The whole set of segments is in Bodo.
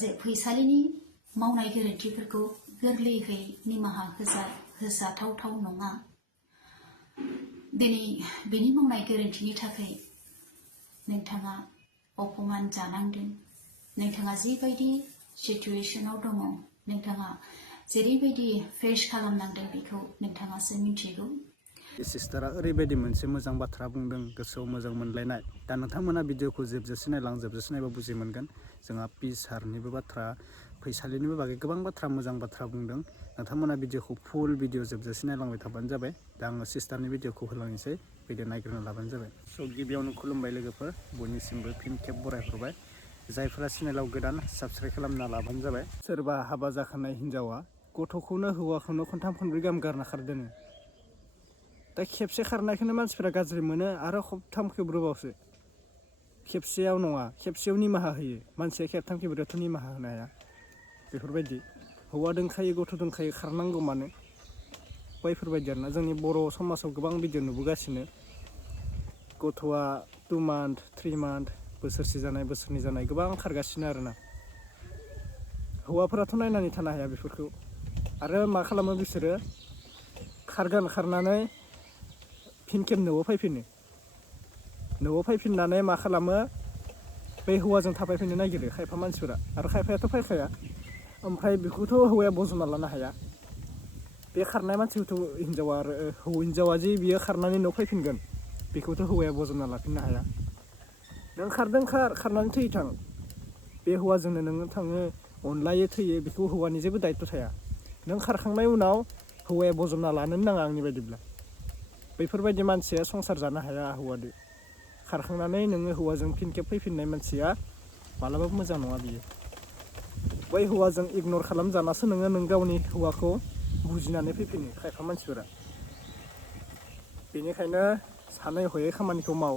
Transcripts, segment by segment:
जे फैसालिनि मावनाय गोरोन्थिफोरखौ गोरलैयै निमाहा होजाथावथाव नङा। दिनै बेनि मावनाय गोरोन्थिनि थाखाय नोंथाङा अपमान जानांदों। नोंथाङा जिबायदि सिचुएशनाव दङ, नोंथाङा जेरैबायदि फेस खालामनांदों बेखौ नोंथाङासो मिथिगौ। सिस्टारा ओरैबायदि मोनसे मोजां बाथ्रा बुंदों, गोसोआव मोजां मोनलायनाय। दा नोंथांमोना भिडिअखौ जोबजासे नायलां, जोबजासे नायबा बुजि मोनगोन। जोंहा पिसारनिबो बाथ्रा, फैसालिनिबो बागै गोबां बाथ्रा, मोजां बाथ्रा बुंदों। नोंथांमोना भिडिअखौ फुल भिडिअ जोबजासे नायलांबाय थाबानो जाबाय। दा आङो सिस्टारनि भिडिअखौ होलांनोसै, भिडिअ नायग्रोना लाबानो जाबाय। स' गिबियावनो खुलुमबाय लोगोफोर, बयनिसिमबो फिन खेब बरायहरबाय। जायफोरा चेनेलाव गोदान साबस्क्राइब खालामना लाबानो जाबाय। सोरबा हाबा जाखानाय हिन्जावा गथ'खौनो हौवाखौनो खनथाम खनब्रै गाहाम गारना खारदों। दा खेबसे खारनायखौनो मानसिफोरा गाज्रि मोनो आरो खबथाम खेब्रोबावसो। खेबसेयाव नङा, खेबसेयाव निमाहा होयो। मानसिया खेबथाम खेब्रैयावथ' निमाहा होनो हाया। बेफोरबायदि हौवा दोंखायो, गथ' दोंखायो, खारनांगौ मानो? बैफोरबायदि आरोना जोंनि बर' समाजाव गोबां भिडिअ नुबोगासिनो। गथ'आ 2 मान्थ, 3 मान्थ, बोसोरसे जानाय, बोसोरनै जानाय गोबां खारगासिनो आरोना। हौवाफोराथ' नायनानै थानो हाया बेफोरखौ। आरो मा खालामो बिसोरो? खारगोन, खारनानै फिन खेब न'आव फैफिनो। न'आव फैफिननानै मा खालामो? बै हौवाजों थाफायफिननो नागिरो खायफा मानसिफोरा, आरो खायफायाथ' फैखाया। ओमफ्राय बेखौथ' हौवाया बजबना लानो हाया। बे खारनाय मानसिखौथ' हिन्जावा आरो हिन्जावा जे बियो खारनानै न'आव फैफिनगोन, बेखौथ' हौवाया बजबना लाफिननो हाया। नों खारदों, खारनानै थैथां। बे हौवाजोंनो नोङो थाङो, अनलायो, थैयो, बेखौ हौवानि जेबो दायथ' थाया। नों खारखांनाय उनाव हौवाया बजबना लानोनो नाङा आंनि बायदिब्ला। बैफोरबायदि मानसिया संसार जानो हाया हौवादो। खारखांनानै नोङो हौवाजों फिन खेब फैफिननाय मानसिया मालाबाबो मोजां नङा बियो। बै हौवाजों इगनर खालामजानासो नोङो नों गावनि हौवाखौ बुजिनानै फैफिनो खायफा मानसिफोरा। बेनिखायनो सानै हयै खामानिखौ माव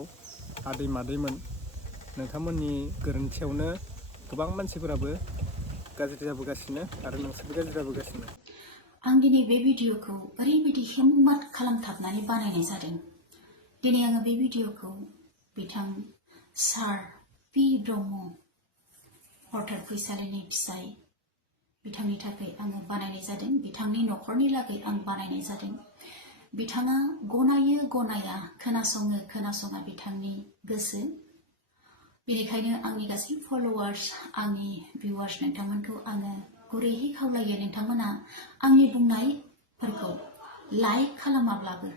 आदै मादैमोन। नोंथांमोननि गोरोन्थियावनो गोबां मानसिफोराबो गाज्रि जाबोगासिनो आरो नोंसोरबो गाज्रि जाबोगासिनो। आं दिनै बे भिडिअखौ ओरैबायदि हिम्मत खालामथाबनानै बानायनाय जादों। दिनै आङो बे भिडिअखौ बिथां सार पि ब्रह्म अर्थात फैसालिनि फिसाय बिथांनि थाखाय आङो बानायनाय जादों। बिथांनि न'खरनि लागै आं बानायनाय जादों। बिथाङा गनायो गनाया, खोनासङो खोनासङा बिथांनि गोसो। बेनिखायनो आंनि गासै फलोवार्स, आंनि भिउवार्स नोंथांमोनखौ आङो गुरैयै खावलायो, नोंथांमोना आंनि बुंनायफोरखौ लाइक खालामाब्लाबो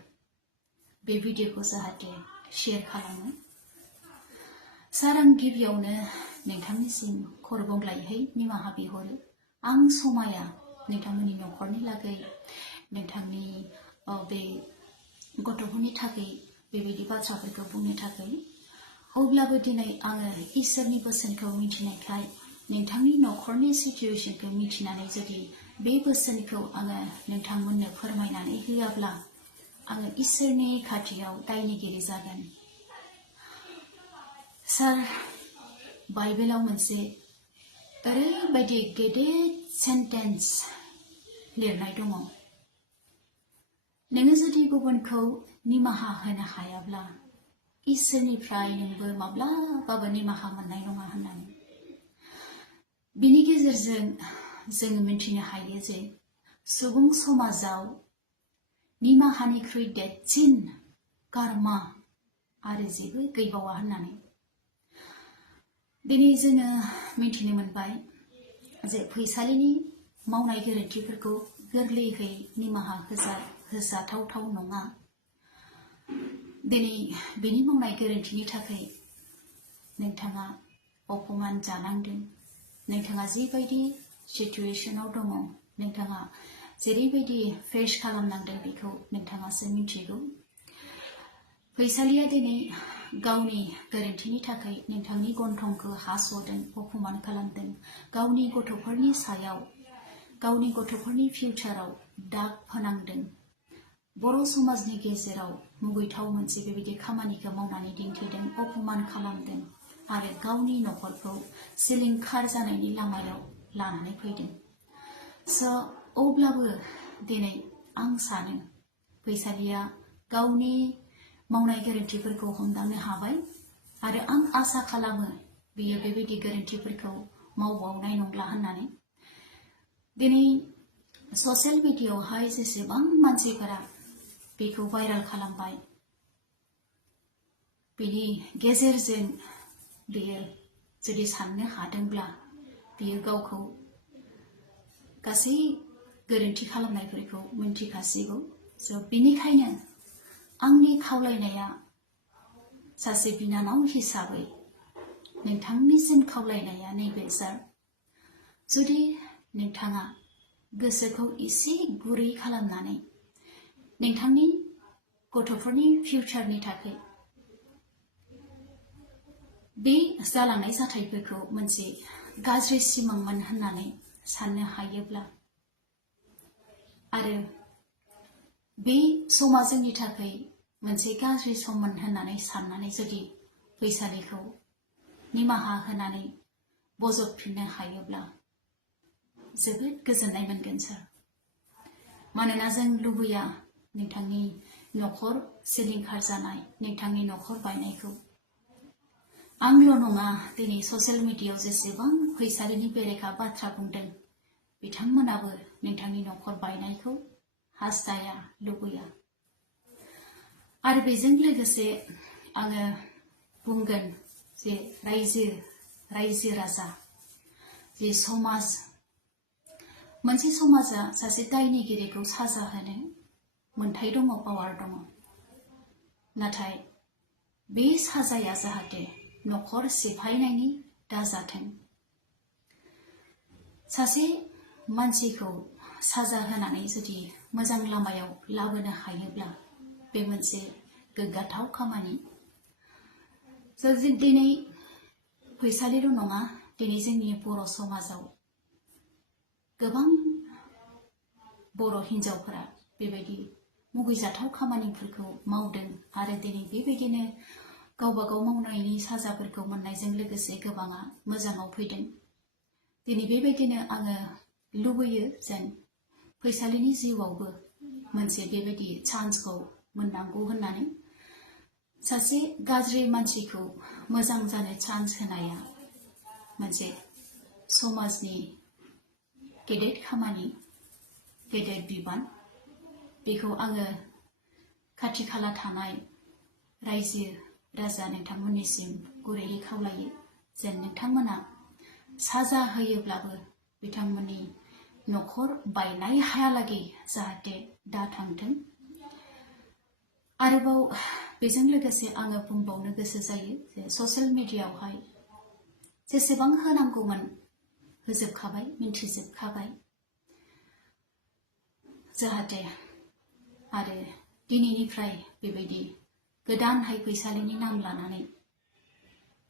बे भिडिअखौ जाहाथे शेयार खालामो। सार, आं गिबियावनो नोंथांनिसिम खरगंग्लायहै निमाहा बिहरो। आं समाया नोंथांमोननि न'खरनि लागै, नोंथांनि बे गथ'फोरनि थाखाय बेबायदि बाथ्राफोरखौ बुंनो थाखाय। अब्लाबो दिनै आङो इसोरनि बोसोनखौ मिथिनायखाय, नोंथांनि न'खरनि सिचुएशनखौ मिथिनानै जुदि बे बोसोनखौ आङो नोंथांमोननो फोरमायनानै होआब्ला आङो इसोरनि खाथियाव दायनिगिरि जागोन। सार, बाइबेलाव मोनसे ओरैबायदि गेदेर सेन्टेन्स लिरनाय दङ, नोङो जुदि गुबुनखौ निमाहा होनो हायाब्ला इसोरनिफ्राय नोंबो माब्लाबाबो निमाहा मोननाय नङा होननानै। बिनि गेजेरजों जोङो मिथिनो हायो जे सुबुं समाजाव निमाहानिख्रुइ देरसिन कर्मा आरो जेबो गैबावा होननानै। दिनै जोङो मिथिनो मोनबाय जे फैसालिनि मावनाय गोरोन्थिफोरखौ गोरलैयै निमाहा होजाथावथाव नङा। दिनै बेनि मावनाय गोरोन्थिनि थाखाय नोंथाङा अपमान जानांदों। नोंथाङा जिबायदि सिचुएशनाव दङ, नोंथाङा जेरैबायदि फेस खालामनांदों बेखौ नोंथाङासो मिथिगौ। फैसालिया दिनै गावनि गोरोन्थिनि थाखाय नोंथांनि गन्थंखौ हास'दों, अपमान खालामदों। गावनि गथ'फोरनि सायाव, गावनि गथ'फोरनि फिउचाराव दाग फोनांदों। बर' समाजनि गेजेराव मुगैथाव मोनसे बेबायदि खामानिखौ मावनानै दिन्थिदों, अपमान खालामदों आरो गावनि न'खरखौ सिलिंखार जानायनि लामायाव लानानै फैदों। अब्लाबो दिनै आं सानो फैसालिया गावनि मावनाय गोरोन्थिफोरखौ हमदांनो हाबाय आरो आं आसा खालामो बियो बेबायदि गोरोन्थिफोरखौ मावबावनाय नंला होननानै दिनै ससियेल मिडियायावहाय जेसेबां मानसिफोरा बेखौ भाइराल खालामबाय बेनि गेजेरजों बेयो जुदि साननो हादोंब्ला बेयो गावखौ गासै गोरोन्थि खालामनायफोरखौ मिन्थिखासिगौ बेनिखायनो आंनि खावलायनाया सासे बिनानाव हिसाबै नोंथांनिसिम खावलायनाया नैबे सार जुदि नोंथाङा गोसोखौ एसे गुरै खालामनानै नोंथांनि गथ'फोरनि फिउचारनि थाखाय बे जालांनाय जाथायफोरखौ मोनसे गाज्रि सिमांमोन होननानै साननो हायोब्ला आरो बे समा जोंनि थाखाय मोनसे गाज्रि सममोन होननानै साननानै जुदि फैसालिखौ निमाहा होनानै बजबफिननो हायोब्ला जोबोद गोजोननाय मोनगोन सार मानोना जों लुबैया नोंथांनि न'खर सिलिंखार जानाय नोंथांनि न'खर बायनायखौ आंल' नङा दिनै ससियेल मिडियायाव जेसेबां फैसालिनि बेरेखा बाथ्रा बुंदों बिथांमोनाबो नोंथांनि न'खर बायनायखौ हास्थाया लुबैया आरो बेजों लोगोसे आङो बुंगोन जे रायजो राजा जे समाज मोनसे समाजा सासे दायनिगिरिखौ साजा होनो मोन्थाय दङ पावार दङ नाथाय बे साजाया जाहाथे न'खर सिफायनायनि दाजाथों सासे मानसिखौ साजा होनानै जुदि मोजां लामायाव लाबोनो हायोब्ला बे मोनसे गोग्गाथाव खामानि जों दिनै फैसालिल' नङा दिनै जोंनि बर' समाजाव गोबां बर' हिन्जावफोरा बेबायदि मुगैजाथाव खामानिफोरखौ मावदों आरो दिनै बेबायदिनो गावबा गाव मावनायनि साजाफोरखौ मोननायजों लोगोसे गोबाङा मोजाङाव फैदों दिनै बेबायदिनो आङो लुबैयो जेन फैसालिनि जिउआवबो मोनसे बेबायदि चान्सखौ मोननांगौ होननानै सासे गाज्रि मानसिखौ मोजां जानो चान्स होनाया मोनसे समाजनि गेदेर खामानि गेदेर बिबान बेखौ आङो खाथि खाला थानाय रायजो राजा नोंथांमोननिसिम गुरैयै खावलायो जेन नोंथांमोना साजा होयोब्लाबो बिथांमोननि न'खर बायनाय हायालागै जाहाथे दा थांथों आरोबाव बेजों लोगोसे आङो बुंबावनो गोसो जायो जे ससियेल मिडियायावहाय जेसेबां होनांगौमोन होजोबखाबाय मिन्थिजोबखाबाय जाहाथे आरो दिनैनिफ्राय बेबायदि गोदानहाय फैसालिनि नाम लानानै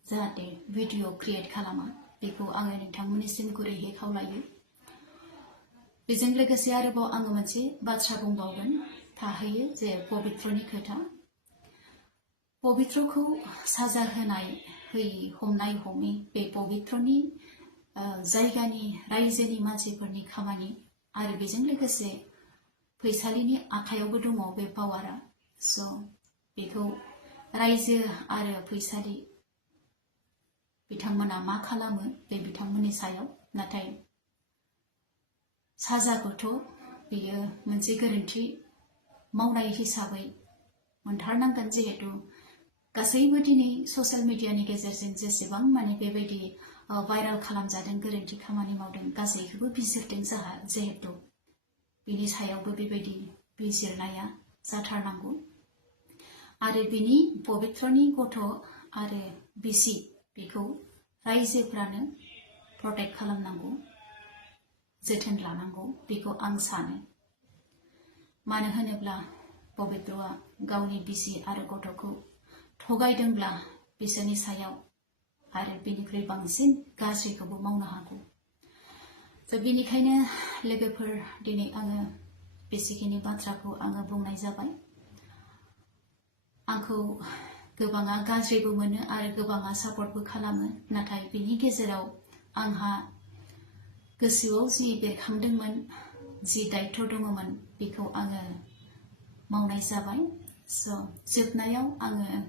जाहाथे भिडिअ क्रिएट खालामा बेखौ आङो नोंथांमोननिसिम गुरैयै खावलायो बेजों लोगोसे आरोबाव आङो मोनसे बाथ्रा बुंबावगोन थाहैयो जे पबित्रनि खोथा पबित्रखौ साजा होनाय होयि हमनाय हमै बे पबित्रनि जायगानि रायजोनि मानसिफोरनि खामानि आरो बेजों लोगोसे फैसालिनि आखायावबो दङ बे पावारा स' बेखौ रायजो आरो फैसालि बिथांमोना मा खालामो बे बिथांमोननि सायाव नाथाय साजाखौथ' बेयो मोनसे गोरोन्थि मावनाय हिसाबै मोनथारनांगोन जिहेतु गासैबो दिनै ससियेल मिडियानि गेजेरजों जेसेबां माने बेबायदि भाइराल खालामजादों गोरोन्थि खामानि मावदों गासैखौबो बिजिरदों जिहेतु बिनि सायावबो बेबायदि बिजिरनाया जाथारनांगौ आरो बिनि पबित्रनि गथ' आरो बिसि बेखौ रायजोफ्रानो प्रटेक्ट खालामनांगौ जोथोन लानांगौ बेखौ आं सानो मानो होनोब्ला पबित्रआ गावनि बिसि आरो गथ'खौ थगायदोंब्ला बिसोरनि सायाव आरो बेनिख्रुइ बांसिन गाज्रिखौबो मावनो हागौ बेनिखायनो लोगोफोर दिनै आङो बेसेखिनि बाथ्राखौ आङो बुंनाय जाबाय आंखौ गोबाङा गाज्रिबो मोनो आरो गोबाङा सापर्टबो खालामो नाथाय बिनि गेजेराव आंहा गोसोआव जि बेरखांदोंमोन जि दायित्व दङमोन बेखौ आङो मावनाय जाबाय स' जोबनायाव आङो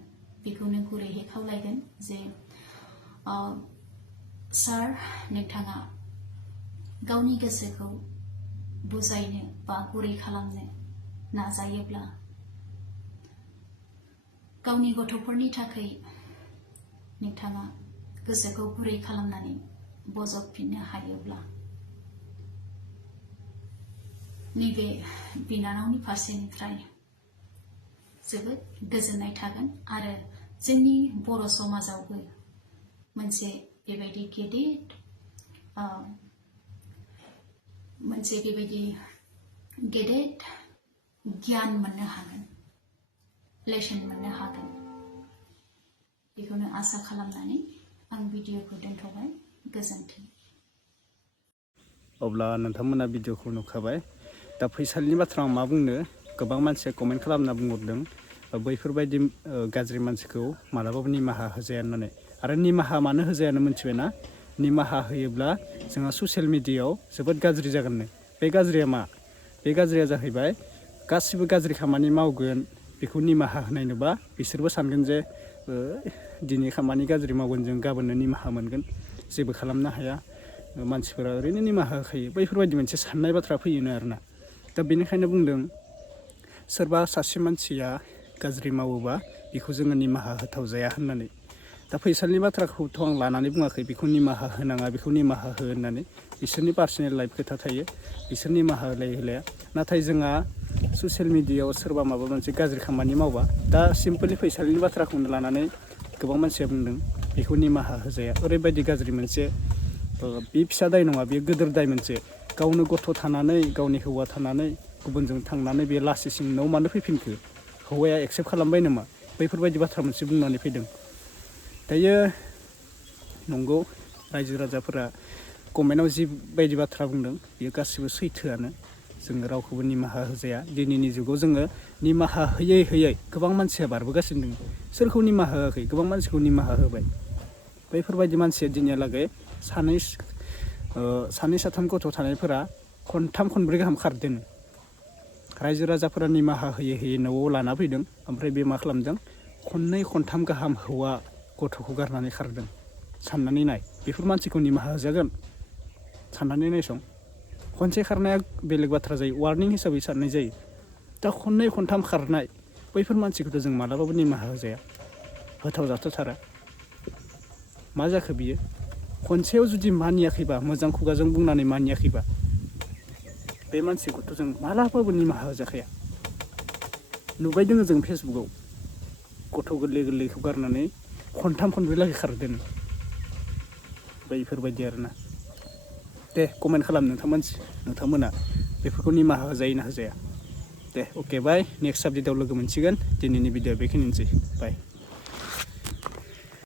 बेखौनो गुरैयै खावलायगोन जे सार नोंथाङा गावनि गोसोखौ बुजायनो बा गुरै खालामनो नाजायोब्ला गावनि गथ'फोरनि थाखाय नोंथाङा गोसोखौ गुरै खालामनानै बजबफिननो हायोब्ला नैबे बिनानावनि फारसेनिफ्राय जोबोद गोजोननाय थागोन आरो जोंनि बर' समाजावबो मोनसे बेबायदि गेदेर गियान मोननो हागोन लेसन मोननो हागोन बेखौनो आसा खालामनानै आं भिडिअखौ दोनथ'बाय गोजोन्थों। अब्ला नोंथांमोना भिडिअखौ नुखाबाय दा फैसालिनि बाथ्रा आं मा बुंनो गोबां मानसिया कमेन्ट खालामना बुंहरदों बैफोरबायदि गाज्रि मानसिखौ मालाबाबो निमाहा होजाया होननानै आरो निमाहा मानो होजायानो मिथिबायना निमाहा होयोब्ला जोंहा ससियेल मिडियायाव जोबोद गाज्रि जागोननो बे गाज्रिया मा बे गाज्रिया जाहैबाय गासिबो गाज्रि खामानि मावगोन बेखौ निमाहा होनाय नुबा बिसोरबो सानगोन जे दिनै खामानि गाज्रि मावगोन जों गाबोननो निमाहा मोनगोन जेबो खालामनो हाया मानसिफोरा ओरैनो निमाहा होखायो बैफोरबायदि मोनसे साननाय बाथ्रा फैयोनो आरोना दा बेनिखायनो बुंदों सोरबा सासे मानसिया गाज्रि मावोबा बेखौ जोङो निमाहा होथाव जाया होननानै दा फैसालिनि बाथ्राखौथ' आं लानानै बुङाखै बेखौ निमाहा होनाङा बेखौ निमाहा हो होननानै बिसोरनि पार्सनेल लाइफ खोथा थायो बिसोर निमाहा होलाया नाथाय जोंहा ससियेल मिडियायाव सोरबा माबा मोनसे गाज्रि खामानि मावबा दा सिम्पलि फैसालिनि बाथ्राखौनो लानानै गोबां मानसिया बुंदों बेखौ निमाहा होजाया ओरैबायदि गाज्रि मोनसे बे फिसा दाय नङा बेयो गिदिर दाय मोनसे गावनो गथ' थानानै गावनि हौवा थानानै गुबुनजों थांनानै बे लासिसिं न'आव मानो फैफिनखो हौवाया एक्सेप्ट खालामबाय नामा बैफोरबायदि बाथ्रा मोनसे बुंनानै फैदों दायो नंगौ रायजो राजाफोरा कमेन्टआव जिबायदि बाथ्रा बुंदों बेयो गासिबो सैथोआनो जोङो रावखौबो निमाहा होजाया दिनैनि जुगाव जोङो निमाहा होयै गोबां मानसिया बारबोगासिनो दङ सोरखौ निमाहा होआखै गोबां मानसिखौ निमाहा होबाय बैफोरबायदि मानसिया दिनैहालागै सानै साथाम गथ' थानायफोरा खनथाम खनब्रै गाहाम खारदों रायजो राजाफोरा निमाहा होयै न'आव लाना फैदों ओमफ्राय बे मा खालामदों खननै खनथाम गाहाम हौवा गथ'खौ गारनानै खारदों साननानै नाय बेफोर मानसिखौ निमाहा होजागोन साननानै नायसं खनसे खारनाया बेलेग बाथ्रा जायो वार्निं हिसाबै साननाय जायो दा खननै खनथाम खारनाय बैफोर मानसिखौथ' जों मालाबाबो निमाहा होजाया होथाव जाथारा मा जाखो बियो खनसेयाव जुदि मानियाखैबा मोजां खुगाजों बुंनानै मानियाखैबा बे मानसिखौथ' जों मालाबाबो निमाहा होजाखाया नुबाय दोङो जों फेसबुकआव गथ' गोरलैखौ गारनानै खनथाम खनब्रै लागै खारदों बैफोरबायदि आरोना दे कमेन्ट खालाम नोंथांमोना बेफोरखौ निमाहा होजायो ना होजाया दे अके बाय नेक्स्ट साबजेक्टआव लोगो मोनसिगोन दिनैनि भिडिअ बेखिनियानोसै बाय